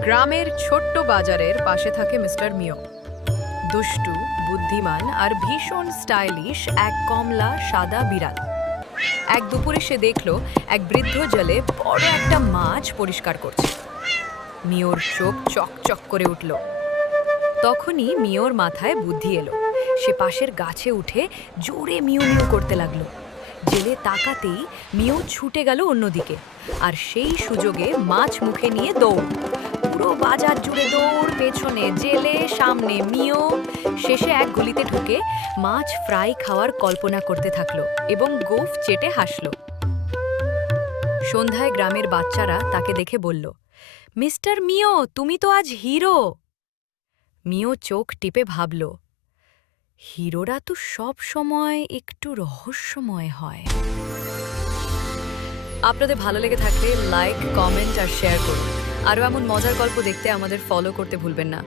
গ্রামের ছোট্ট বাজারের পাশে থাকে মিস্টার মিও দুষ্টু, বুদ্ধিমান আর ভীষণ স্টাইলিশ এক কমলা, সাদা বিড়াল। এক দুপুরে সে দেখল এক বৃদ্ধ জলে বড় একটা মাছ পরিষ্কার করছে। মিওর চোখ চকচক করে উঠল। তখনই মিওর মাথায় বুদ্ধি এলো। সে পাশের গাছে উঠে জোরে মিউ মিউ করতে লাগল। জেলে তাকাতেই মিও ছুটে গেল অন্যদিকে, আর সেই সুযোগে মাছ মুখে নিয়ে দৌড়। পুরো বাজার জুড়ে দৌড় পেছনে, জেলে, সামনে, মিও। শেষে এক গলিতে ঢুকে মাছ ফ্রাই খাওয়ার কল্পনা করতে থাকল এবং গোফ চেটে হাসলো। সন্ধ্যায় গ্রামের বাচ্চারা তাকে দেখে বলল, মিস্টার মিও, তুমি তো আজ হিরো। মিও চোখ টিপে ভাবল, হিরোরা তো সব সময় একটু রহস্যময় হয়। আপনাদের ভালো লেগে থাকলে লাইক, কমেন্ট আর শেয়ার করুন। আরও এমন মজার গল্প দেখতে আমাদের ফলো করতে ভুলবেন না।